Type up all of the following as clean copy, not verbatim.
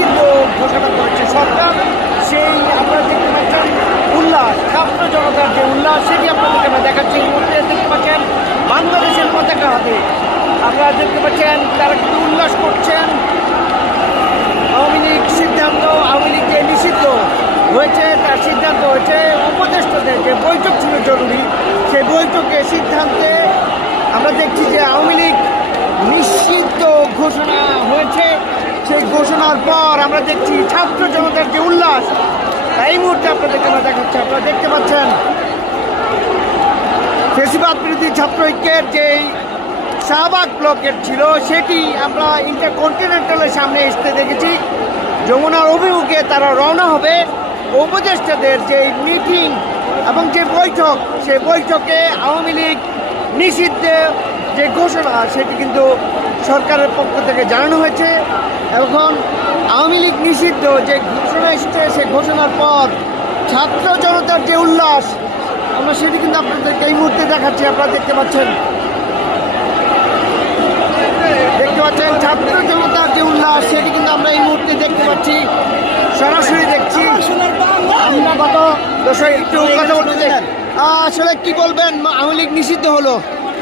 নিষিদ্ধ ঘোষণা করেছে সরকার, সেই আপনারা দেখতে পাচ্ছেন উল্লাস, ছাত্র জনতার যে উল্লাস সেটি আপনাদেরকে আমরা দেখাচ্ছি। এই মুহূর্তে দেখতে পাচ্ছেন বাংলাদেশের পতাকা হাতে আপনারা দেখতে পাচ্ছেন তারা কিন্তু উল্লাস করছেন। আওয়ামী লীগ সিদ্ধান্ত, আওয়ামী লীগ যে নিষিদ্ধ হয়েছে তার সিদ্ধান্ত হয়েছে উপদেষ্টাদের যে বৈঠক ছিল জরুরি, সেই বৈঠকে সিদ্ধান্তে আমরা দেখছি যে আওয়ামী লীগ নিষিদ্ধ ঘোষণা হয়েছে। সেই ঘোষণার পর আমরা দেখছি ছাত্র জনতার যে উল্লাস, এই মুহূর্তে আপনাদেরকে আমরা দেখাচ্ছি। আপনারা দেখতে পাচ্ছেন ফেসিবাদ বিরোধী ছাত্র ঐক্যের যেই শাহবাগ ব্লকের ছিল সেটি আমরা ইন্টারকন্টিনেন্টালের সামনে আসতে দেখেছি। যমুনার অভিমুখে তারা রওনা হবে। উপদেষ্টাদের যে মিটিং এবং যে বৈঠক, সেই বৈঠকে আওয়ামী লীগ নিষিদ্ধে যে ঘোষণা সেটি কিন্তু সরকারের পক্ষ থেকে জানানো হয়েছে। এখন আওয়ামী লীগ নিষিদ্ধ যে ঘোষণা এসছে, সেই ঘোষণার পর ছাত্র জনতার যে উল্লাস আমরা সেটি কিন্তু আপনাদেরকে এই মুহূর্তে দেখাচ্ছি। আপনারা দেখতে পাচ্ছেন ছাত্র জনতার যে উল্লাস সেটি কিন্তু আমরা এই মুহূর্তে দেখতে পাচ্ছি, সরাসরি দেখছি। আমরা কত দর্শক একটু কথা বলতে চাই, আসলে কি বলবেন? আওয়ামী লীগ নিষিদ্ধ হলো,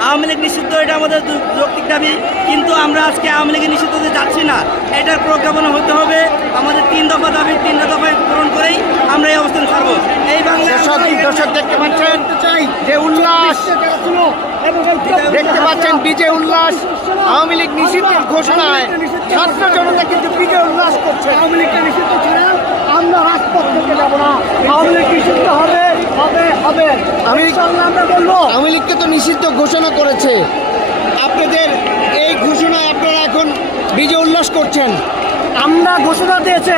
আওয়ামী লীগ নিষিদ্ধ, এটা আমাদের যৌক্তিক দাবি, কিন্তু আমরা আজকে আওয়ামী লীগের নিষিদ্ধ হতে যাচ্ছি না। এটার প্রজ্ঞাপন হতে হবে। আমাদের 3 দফা দাবি, 3 দফায় পূরণ করেই আমরা এই অবস্থান ছাড়বো। এই দর্শক দেখতে পাচ্ছেন যে উল্লাস, দেখতে পাচ্ছেন বিজয় উল্লাস। আওয়ামী লীগ নিষিদ্ধের ঘোষণায় ছাত্র জনতা কিন্তু বিজয় উল্লাস করছে। আওয়ামী লীগকে নিষিদ্ধ ছাড়া আমরা রাজপথ থেকে যাবো না। আওয়ামী লীগ নিষিদ্ধ হবে হবে হবে আমরা বলবো। আওয়ামী লীগকে তো নিষিদ্ধ ঘোষণা করেছে, আপনাদের এই ঘোষণায় আপনারা এখন বিজয় উল্লাস করছেন। আমরা ঘোষণা দিয়েছে,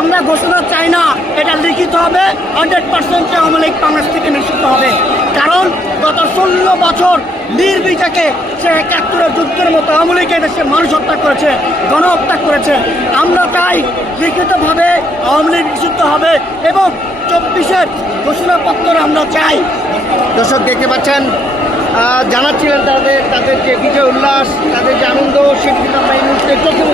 আমরা ঘোষণা চাই না, এটা লিখিত হবে। 100% আওয়ামী লীগ বাংলাদেশ থেকে নিষিদ্ধ হবে। কারণ গত 16 বছর নির্বিচারে সে 71 যুদ্ধের মতো আওয়ামী লীগ এদেশে মানুষ হত্যা করেছে, গণহত্যা করেছে। আমরা চাই লিখিতভাবে আওয়ামী লীগ নিষিদ্ধ হবে এবং 24-এর ঘোষণাপত্র আমরা চাই। দর্শক দেখতে পাচ্ছেন জানাচ্ছিলেন তাদের যে বিজয় উল্লাস, তাদের যে আনন্দ সেটি কিন্তু আমরা এই মুহূর্তে চোখে